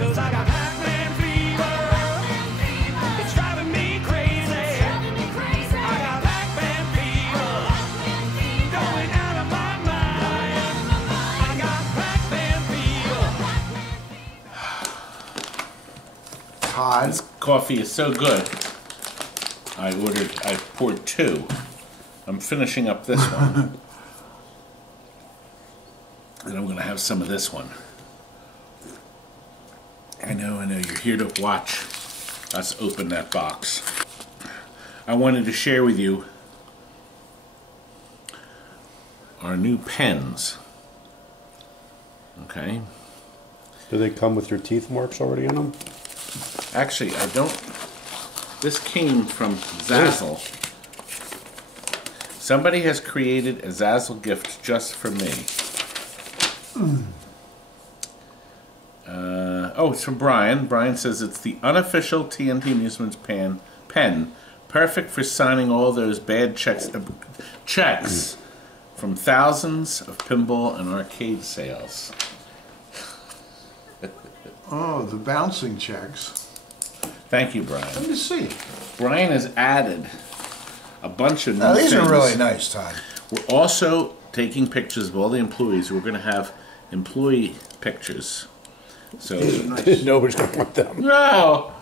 'cause I got Pac-Man fever. It's driving me crazy. I got Pac-Man fever. Going out of my mind. I got Pac-Man fever. Todd. This coffee is so good. I poured 2. I'm finishing up this one. And I'm going to have some of this one. I know, you're here to watch us open that box. I wanted to share with you our new pens. Okay? Do they come with your teeth marks already in them? Actually, I don't. This came from Zazzle. Somebody has created a Zazzle gift just for me. Oh, it's from Brian. Brian says it's the unofficial TNT Amusements pen, perfect for signing all those bad checks from thousands of pinball and arcade sales. Oh, the bouncing checks. Thank you, Brian. Let me see. Brian has added a bunch of new Now, these things. are really nice, Todd. We're also taking pictures of all the employees. We're going to have employee pictures. So Nobody's going to want them. no.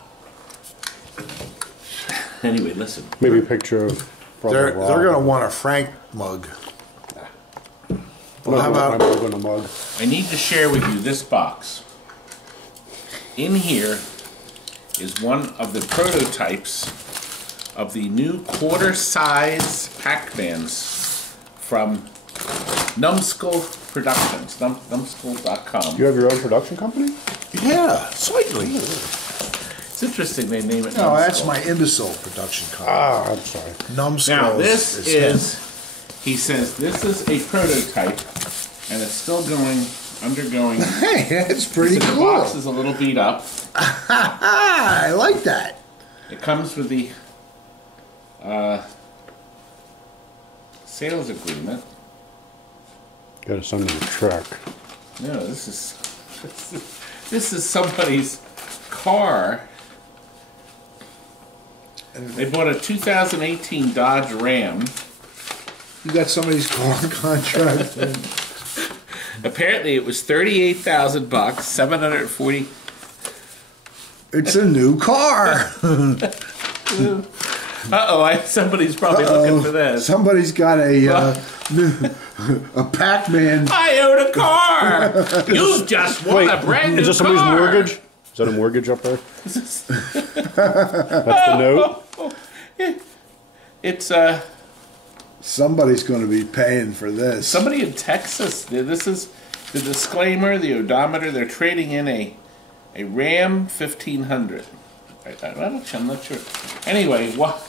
Anyway, listen. Maybe a picture of. They're going to want a Frank mug. Well, how about a mug? I need to share with you this box. In here is one of the prototypes of the new quarter-size Pac-Mans from Numskull Productions, numskull.com. You have your own production company? Yeah, slightly. It's interesting they name it No, Numskull. that's my imbecile production company. Ah, I'm sorry. Numskull. Now this is, he says, this is a prototype, and it's still undergoing. Hey, that's pretty The cool. box is a little beat up. I like that. It comes with the sales agreement. Got to send them a check. No, this is somebody's car. They bought a 2018 Dodge Ram. You got somebody's car contract. Apparently, it was $38,000, $740. It's a new car. Somebody's probably looking for this. Somebody's got a Pac-Man. I own a car. You just won a brand new car. Is this somebody's mortgage? Is that a mortgage up there? That's the note? It's Somebody's going to be paying for this. somebody in Texas. This is the disclaimer, the odometer. They're trading in a Ram 1500. I'm not sure. Anyway, what?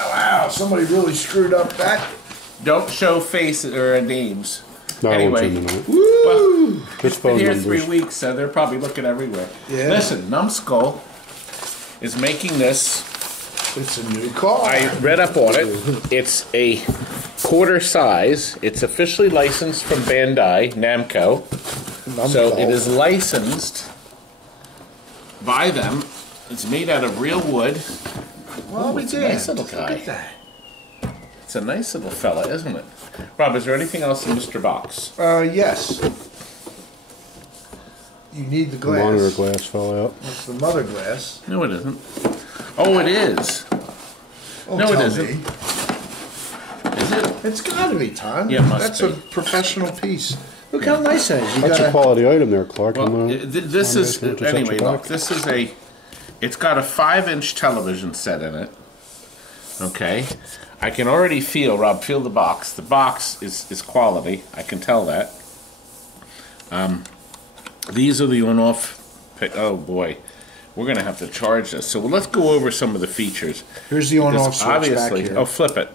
Oh, wow, somebody really screwed up that. Don't show faces or names. No, Anyway. I won't send them out. Woo! Well, This it's been phone here numbers. 3 weeks, so they're probably looking everywhere. Yeah. Listen, Numskull is making this. It's a new car. I read up on it. It's a quarter size. It's officially licensed from Bandai Namco. So it is licensed by them. It's made out of real wood. Well, It's a nice little guy. Look at that. It's a nice little fella, isn't it? Rob, is there anything else in Mr. Box? Yes. You need the The glass. monitor glass fell out. That's the mother glass. No, it isn't. Oh, it is. Oh, No, it tell isn't. me. Is it? It's got to be, Todd. Yeah, it must That's be. a professional piece. Look how nice it is. You That's got a quality item there, Clark. Well, this is just anyway. set you Look, back. this is a. It's got a 5-inch television set in it. Okay, I can already feel, Rob. Feel the box. The box is quality. I can tell that. These are the on-off. Oh boy, we're gonna have to charge this. So let's go over some of the features. Here's the on-off This switch back obviously. here. Oh, flip it.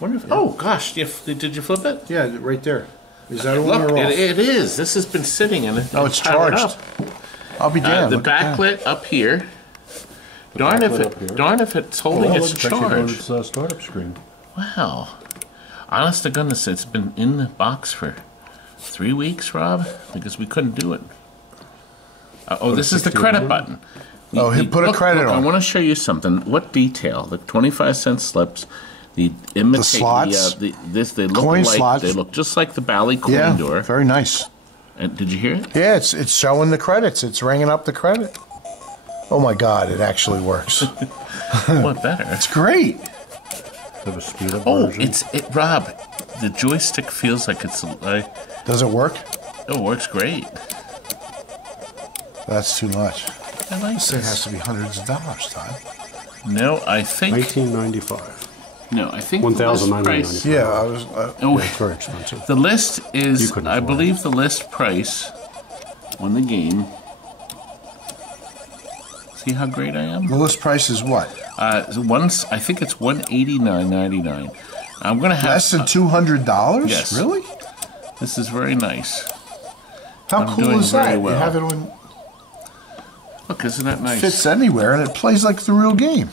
Wonder if, oh gosh, did you flip it? Yeah, right there. Is that on Look, or off? it is. This has been sitting in it. Oh, it's powered charged. up. I'll be damned. The look at that. backlit up here. Darn if it's holding its charge. It's startup screen. Wow. Honest to goodness, it's been in the box for 3 weeks, Rob, because we couldn't do it. Oh, this is the credit button. Oh, he put a credit on. I want to show you something. What detail? The 25-cent slips. The slots. they look Coin like slots. they look just like the Bally coin Yeah, door. very nice. And did you hear it? Yeah, it's showing the credits. It's ringing up the credit. Oh my God, it actually works. What better? It's great. Have a speed up Oh, version. Rob. The joystick feels like it's. Does it work? It works great. That's too much. I like This thing this. has to be hundreds of dollars, Todd. No, I think. 1995. No, I think. the list price- 1,995. Yeah, I was. Oh, It's very expensive. the list You is. couldn't I afford believe the list price on the game. See how great I am? the list price is what? I think it's $189.99. I'm gonna have Less than $200? Yes. Really? This is very nice. How I'm cool doing is that? very You well. have it on. Look, isn't that nice? Fits anywhere, and it plays like the real game.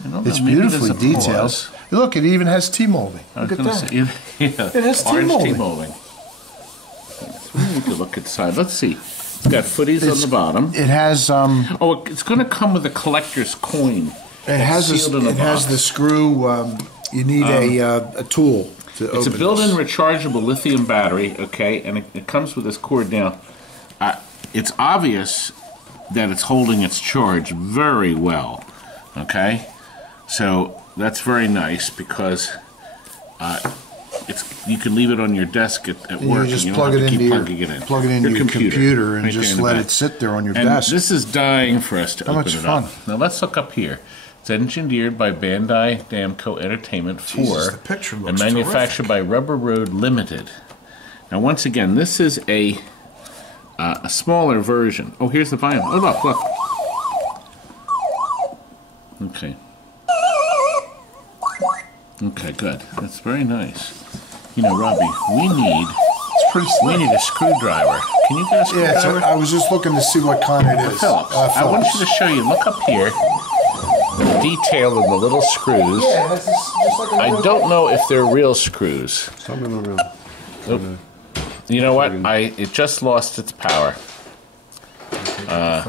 I don't know, It's maybe there's beautifully a detailed. pause. Look, it even has T-molding. I was Look at gonna that. say, yeah, It has orange T-molding. T-molding. So we need to look inside. Let's see. It's got footies on the bottom. It has Oh, it's going to come with a collector's coin. it has sealed in a it has box. the screw. You need a tool to open. It's a built-in this. rechargeable lithium battery, okay, and it comes with this cord. Now, it's obvious that it's holding its charge very well, okay? So that's very nice because you can leave it on your desk at You work just and you plug don't it have to into keep your plugging it in. plug it into your computer and right there just in the let back. it sit there on your And desk. this is dying for us to How open much it fun. up. Now let's look up here. It's engineered by Bandai Namco Entertainment Jesus, 4 the picture and looks manufactured by Rubber Road Limited. Now once again, this is a smaller version. Oh, here's the vinyl. Oh, look. Okay. Okay, good. That's very nice. You know, Robbie, we need It's pretty slick. a screwdriver. Can you get a Yeah, screwdriver? I was just looking to see what kind it is. Phillips. I want you to show you. Look up here. The detail of the little screws. Yeah, it has this, just like a I little- don't know if they're real screws. Something around. Nope. You know what? It just lost its power.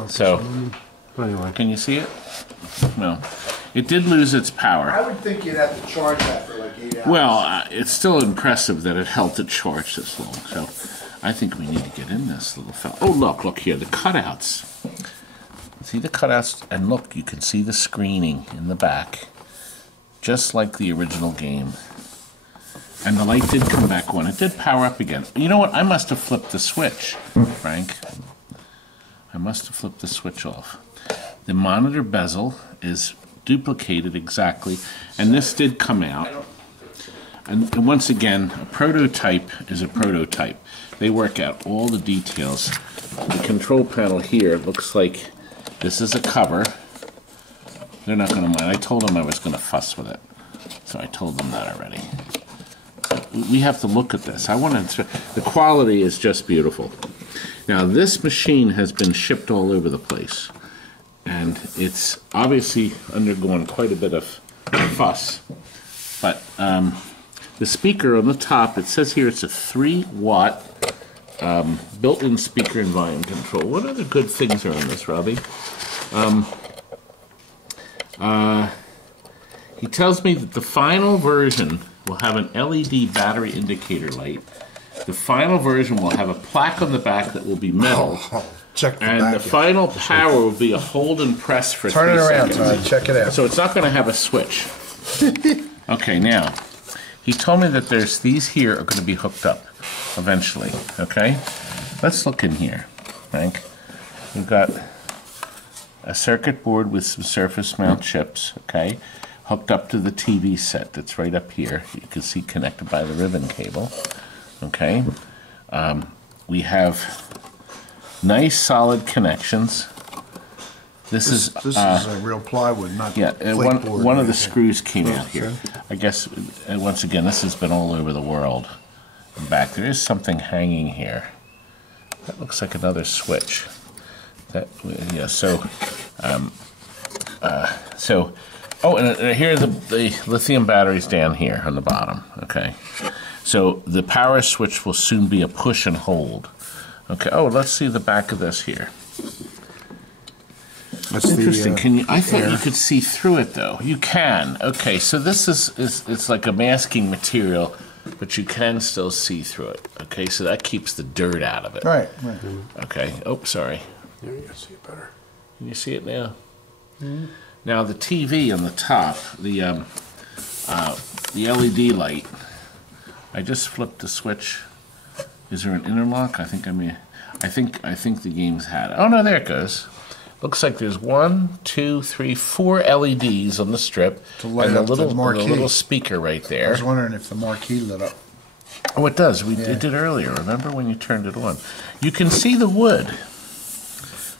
So, Anyway. can you see it? No. It did lose its power. I would think you'd have to charge that for like 8 hours. Well, it's still impressive that it held it charged this long. So, I think we need to get in this little fella. Oh, look here, the cutouts. See the cutouts? And look, you can see the screening in the back, just like the original game. And the light did come back on. It did power up again. You know what? I must have flipped the switch, Frank. I must have flipped the switch off. The monitor bezel is duplicated exactly, and this did come out. And once again, a prototype is a prototype. They work out all the details. The control panel here looks like this is a cover. They're not going to mind. I told them I was going to fuss with it, so I told them that already. We have to look at this. I want to. The quality is just beautiful. Now, this machine has been shipped all over the place, and it's obviously undergone quite a bit of fuss. But the speaker on the top, it says here it's a 3-watt built-in speaker and volume control. What other good things are on this, Robbie? He tells me that the final version will have an LED battery indicator light. The final version will have a plaque on the back that will be metal. Check the And back. the final power will be a hold and press for Turn 3 it around, seconds. Todd. Check it out. So it's not going to have a switch. Okay, now, he told me that these here are going to be hooked up eventually, okay? Let's look in here, Frank. We've got a circuit board with some surface mount chips, okay? Hooked up to the TV set that's right up here. You can see connected by the ribbon cable, okay? We have nice solid connections. This is a real plywood, not yeah, flake board one or of the anything. screws came out here. Okay. I guess, once again, this has been all over the world. And back, there is something hanging here. That looks like another switch. That, yeah, so, oh, and here are the lithium batteries down here on the bottom, okay? So the power switch will soon be a push and hold. Okay. Oh, let's see the back of this here. That's Interesting. The, Can you? I thought air. you could see through it, though. You can. Okay. So this is it's like a masking material, but you can still see through it. Okay. So that keeps the dirt out of it. Right. Okay. Oh, sorry. There you go, see it better. Can you see it now? Now the TV on the top, the LED light. I just flipped the switch. Is there an interlock? I think the game's had it. Oh no, there it goes. Looks like there's 1, 2, 3, 4 LEDs on the strip, To light and up the the marquee. little speaker right I there. was wondering if the marquee lit up. Oh, it does. Yeah. It did earlier. Remember when you turned it on? You can see the wood.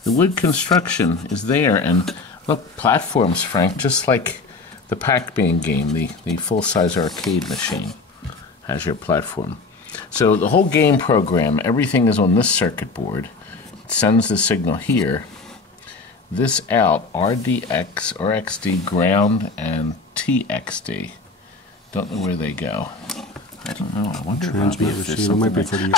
The wood construction is there, and look, platforms, Frank, just like the PACMAN game, the full-size arcade machine has your platform. So the whole game program, everything is on this circuit board. It sends the signal here. This out, RDX, RXD, ground, and TXD. Don't know where they go. I don't know. I wonder Transmit if there's receiver might be something for the.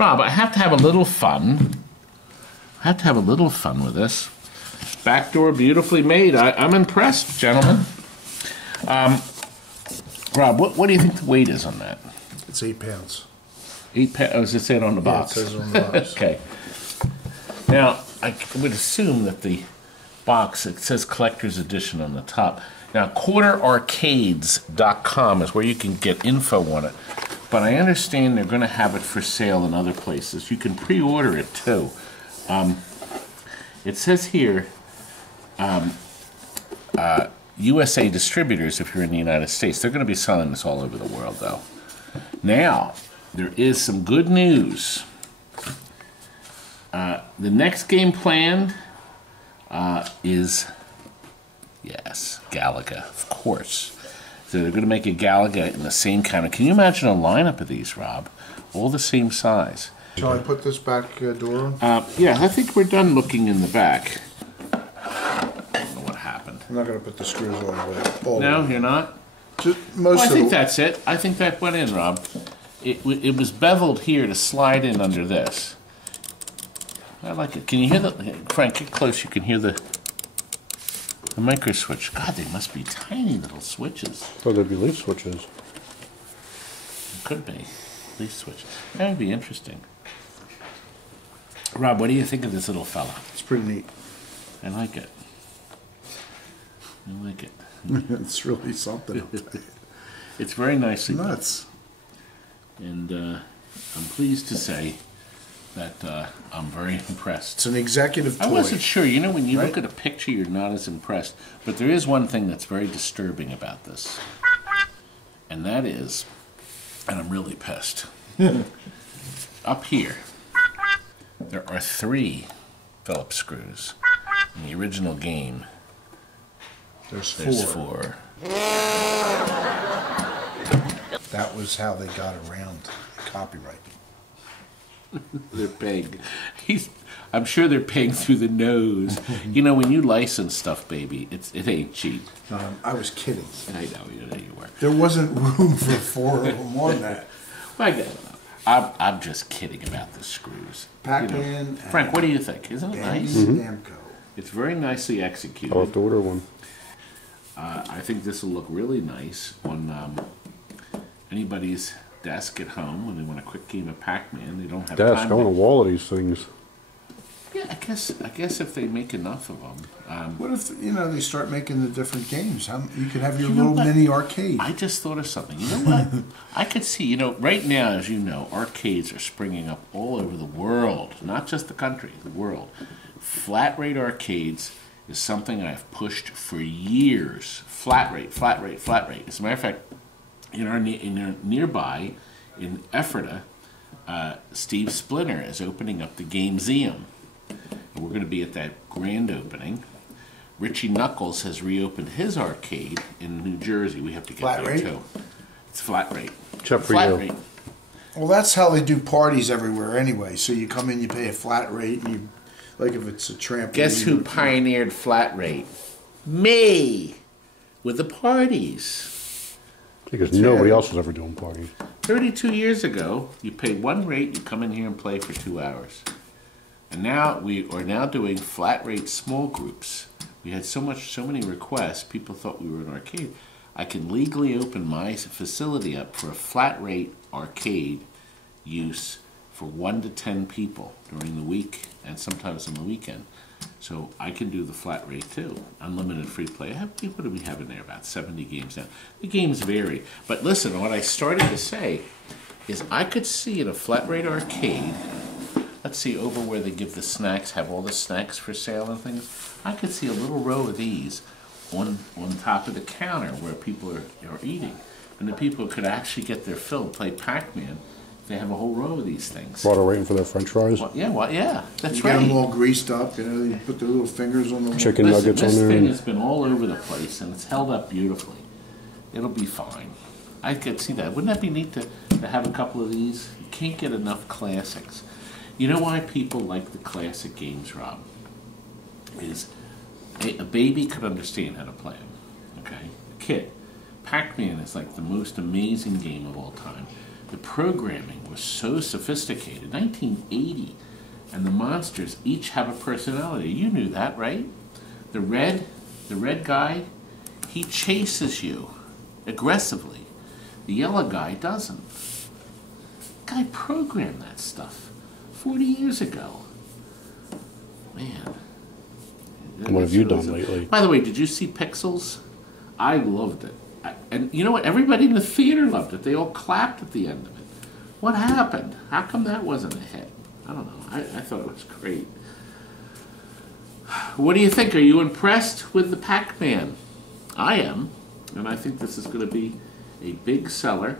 Rob, I have to have a little fun. I have to have a little fun with this. Back door beautifully made. I'm impressed, gentlemen. Rob, what do you think the weight is on that? It's 8 pounds. 8 pounds. Oh, does it say it on the Yeah, it box? says it on the box. Okay. Now, I would assume that the box, it says collector's edition on the top. Now, quarterarcades.com is where you can get info on it. But I understand they're going to have it for sale in other places. You can pre-order it, too. It says here, USA distributors, if you're in the United States. They're going to be selling this all over the world, though. Now, there is some good news. The next game planned is, yes, Galaga, of course. So they're going to make a Galaga in the same kind of... Can you imagine a lineup of these, Rob? All the same size. Shall I put this back door on? Yeah, I think we're done looking in the back. I don't know what happened. I'm not going to put the screws all the way. All the No, way. you're not? Just Oh, most I of think the, that's it. I think that went in, Rob. It was beveled here to slide in under this. I like it. Can you hear the... Frank, get close. You can hear the micro switch. God, they must be tiny little switches. Oh, there'd be leaf switches. It could be. Leaf switch. That would be interesting. Rob, what do you think of this little fella? It's pretty neat. I like it. I like it. It's really something. It's very nicely done. Nuts. And I'm pleased to say that I'm very impressed. It's an executive toy. I wasn't sure. You know, when you look Right? at a picture, you're not as impressed. But there is one thing that's very disturbing about this. And that is, and I'm really pissed. Up here, there are 3 Phillips screws. In the original game, There's 4. there's 4. That was how they got around copyright. They're paying. I'm sure they're paying through the nose. You know, when you license stuff, baby, it ain't cheap. I was kidding. I know you were. There wasn't room for 4 of them on that. I get it. I'm just kidding about the screws. PACMAN. Frank, what do you think? Isn't it nice? Namco. It's very nicely executed. I'll have to order one. I think this will look really nice on anybody's desk at home when they want a quick game of Pac-Man. They don't have Desk, time. I want a wall of these things. Yeah, I guess if they make enough of them. What if they start making the different games? You could have your You know little what? mini arcade. I just thought of something. You know what? I could see, right now, as you know, arcades are springing up all over the world. Not just the country, the world. Flat rate arcades is something I've pushed for years. Flat rate, flat rate, flat rate. As a matter of fact, in our nearby, in Ephrata, Steve Splinter is opening up the GamesTNT. And we're going to be at that grand opening. Richie Knuckles has reopened his arcade in New Jersey. We have to get Flat there rate? too. It's flat rate. Except for Flat you. rate. Well, that's how they do parties everywhere anyway. So you come in, you pay a flat rate, and Like if it's a trampoline. Guess who pioneered flat rate? Me! With the parties. Because nobody else was ever doing parties. 32 years ago, you paid one rate, you come in here and play for 2 hours. And now we are now doing flat rate small groups. We had so many requests, people thought we were an arcade. I can legally open my facility up for a flat rate arcade use for 1 to 10 people during the week and sometimes on the weekend. So I can do the flat rate too. Unlimited free play. What do we have in there? About 70 games now. The games vary. But listen, what I started to say is I could see in a flat rate arcade, let's see over where they give the snacks, have all the snacks for sale and things. I could see a little row of these on top of the counter where people are eating. And the people could actually get their fill, play Pac-Man. They have a whole row of these things. While they're waiting for their french fries. Well, yeah, that's You right. get them all greased up, you know, you put their little fingers on the Chicken nuggets on This there. thing has been all over the place, and it's held up beautifully. It'll be fine. I could see that. Wouldn't that be neat to have a couple of these? You can't get enough classics. You know why people like the classic games, Rob? Is a baby could understand how to play them, okay? A kid. Pac-Man is like the most amazing game of all time. The programming was so sophisticated. 1980, and the monsters each have a personality. You knew that, right? The red guy, he chases you aggressively. The yellow guy doesn't. The guy programmed that stuff 40 years ago. Man. What have you done lately? By the way, did you see Pixels? I loved it. And you know what? Everybody in the theater loved it. They all clapped at the end of it. What happened? How come that wasn't a hit? I don't know. I thought it was great. What do you think? Are you impressed with the Pac-Man? I am. And I think this is going to be a big seller.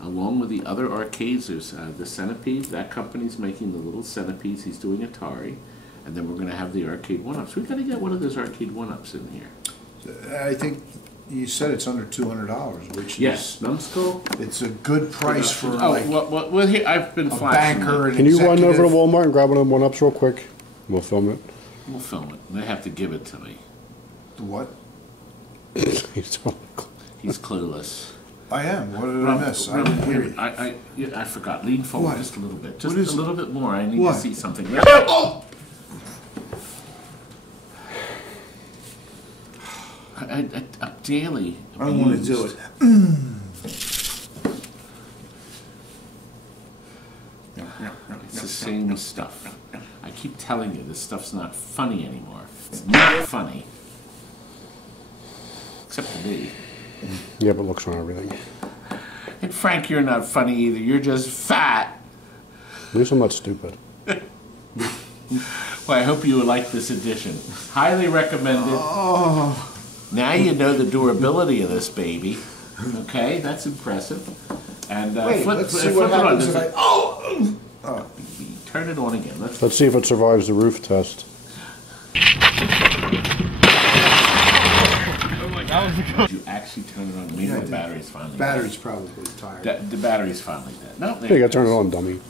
Along with the other arcades, there's the Centipede. That company's making the little Centipedes. He's doing Atari. And then we're going to have the arcade one-ups. We've got to get one of those arcade one-ups in here. I think you said it's under $200, which Yes, is Numskull. it's a good price for Oh, like well, here, I've been a flashing. banker. And Can you run over to executive. Walmart and grab one of them one-ups real quick? We'll film it. We'll film it. They have to give it to me. What? He's clueless. I am. What did I miss? I didn't hear you. I forgot. Lean forward What? just a little bit. Just What is a little bit more. I need What? to see something. Oh! I'm daily. I don't want to do it. It's the same stuff. I keep telling you, this stuff's not funny anymore. It's not funny. Except to me. Yeah, but looks on everything. And Frank, you're not funny either. You're just fat. At least I'm not stupid. Well, I hope you like this edition. Highly recommended. Oh, Now you know the durability of this baby. Okay, that's impressive. And wait. Let's see flip what it on. happens if I. Oh! Turn it on again. Let's see if it survives the roof test. You actually turn it on. Maybe Yeah, I the did. battery's finally Battery's probably tired. The battery's finally dead. No, Hey, you gotta turn it on, dummy.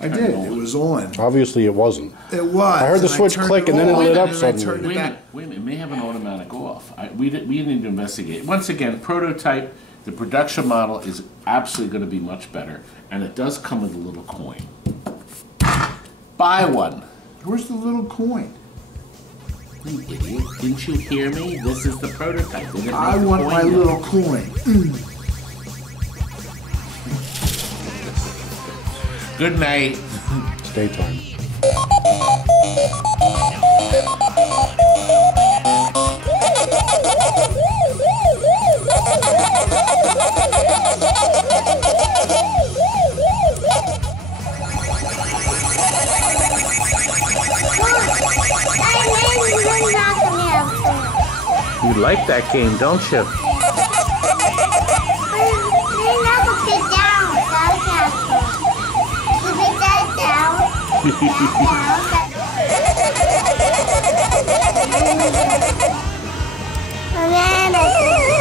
I did. It was on. Obviously it wasn't. It was. I heard the and switch turned click and then it on, lit up and I suddenly. turned it Wait a back. minute. Wait a minute. It may have an automatic off. We need to investigate. Once again, prototype. The production model is absolutely going to be much better, and it does come with a little coin. Buy one. Where's the little coin? You idiot. Didn't you hear me? This is the prototype. They're gonna I make the want coin my yet. little coin. Good night. It's daytime. You like that game, don't you? Banana.